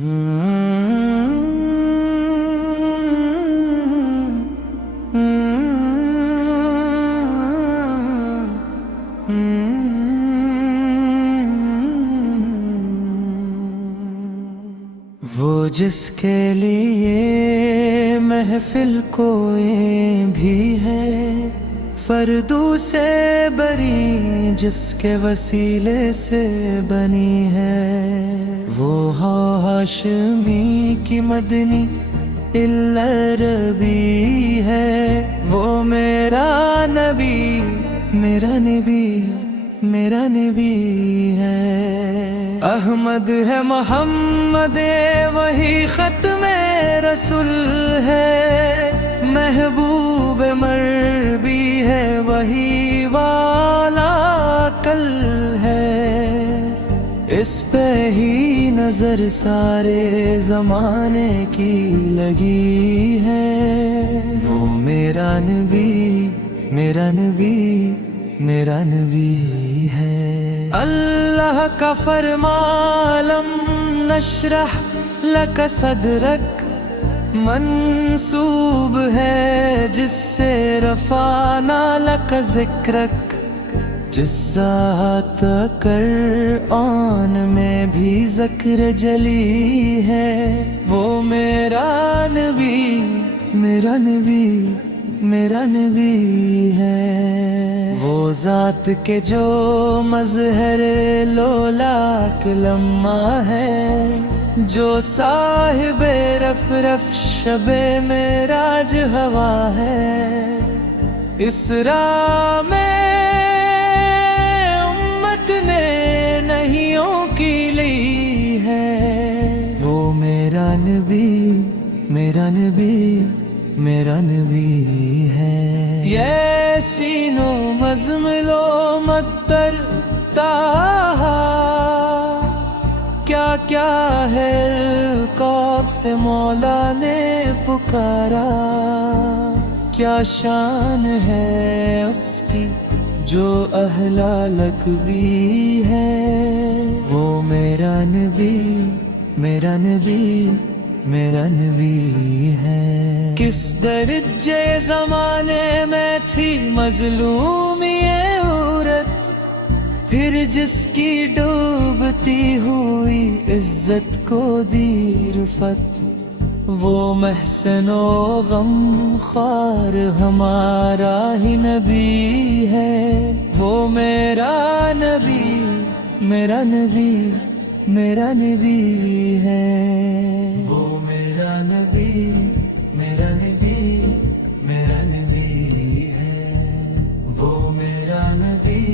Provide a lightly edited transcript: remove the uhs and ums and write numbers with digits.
وہ جس کے لیے محفل کوئی بھی ہے، فردو سے بری جس کے وسیلے سے بنی ہے، وہ ہاشمی کی مدنی العربی ہے، وہ میرا نبی میرا نبی میرا نبی ہے، احمد ہے محمد وہی ختم رسول ہے، محبوب مربی ہے وہی والا کل ہے، اس پہ ہی نظر سارے زمانے کی لگی ہے، وہ میرا نبی میرا نبی میرا نبی ہے، اللہ کا فرمان لم نشرح لک صدرک منسوب ہے، جس سے رفعنا لک ذکرک، جس ذات قرآن میں بھی ذکر جلی ہے، وہ میرا نبی میرا نبی میرا نبی ہے، وہ ذات کے جو مظہر لولاک لمحہ ہے، جو صاحب رف شب معراج ہوا ہے، اسراء میں امت نے نہیوں کی لی ہے، وہ میرا نبی میرا نبی میرا نبی ہے، یاسین و مزمل و مطر طٰہٰ، کیا کیا ہے القاب سے مولا نے پکارا، کیا شان ہے اس کی جو اہلا لک بھی ہے، وہ میرا نبی میرا نبی میرا نبی ہے، کس درجے زمانے میں تھی مظلوم یہ عورت، پھر جس کی ڈوبتی ہوئی عزت کو دی رفعت، وہ محسن و غم خوار ہمارا ہی نبی ہے، وہ میرا نبی میرا نبی میرا نبی ہے، وہ میرا نبی میرا نبی میرا نبی ہے، وہ میرا نبی